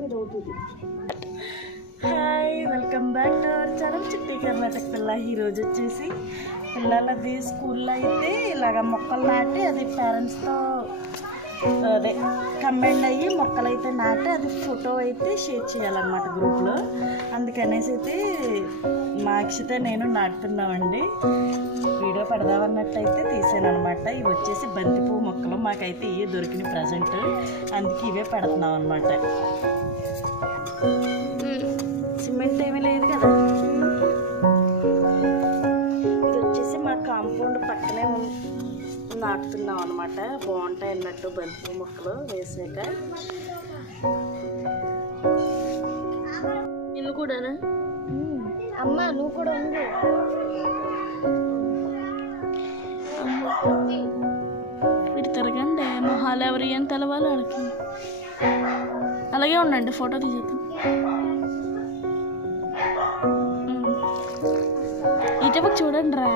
మీద అవుతుంది. Hi, welcome back to our channel చిట్టి కర్ణాటక పిల్ల. ఈరోజు వచ్చేసి పిల్లలది స్కూల్లో అయితే ఇలాగ మొక్కలు నాటి అది పేరెంట్స్తో అదే కంబైండ్ అయ్యి మొక్కలు అయితే నాటి అది ఫోటో అయితే షేర్ చేయాలన్నమాట గ్రూప్లో. అందుకనేసి అయితే మా అక్షిత నేను నాటుతున్నామండి. వీడియో పెడదామన్నట్టయితే తీసాను అనమాట. ఇవి వచ్చేసి బంతిపువ్వు మొక్కలు, మాకైతే ఇవే దొరికిన ప్రజెంట్, అందుకే ఇవే పెడుతున్నాం అనమాట. సిమెంట్ ఏమీ లేదు కదా. ఇది వచ్చేసి మా కాంపౌండ్ పక్కనే నాటుతున్నాం అనమాట. బాగుంటాయి అన్నట్టు బంతిపువ్వు మొక్కలు వేసాక. ఇల్లు కూడానా అమ్మ నువ్వు కూడా ఉంది. మీరు తిరగండి, మొహాలు ఎవరు ఏం తెలవాలి వాళ్ళకి. అలాగే ఉండండి, ఫోటో తీసేద్దాం. ఇటుపక్క చూడండి రా.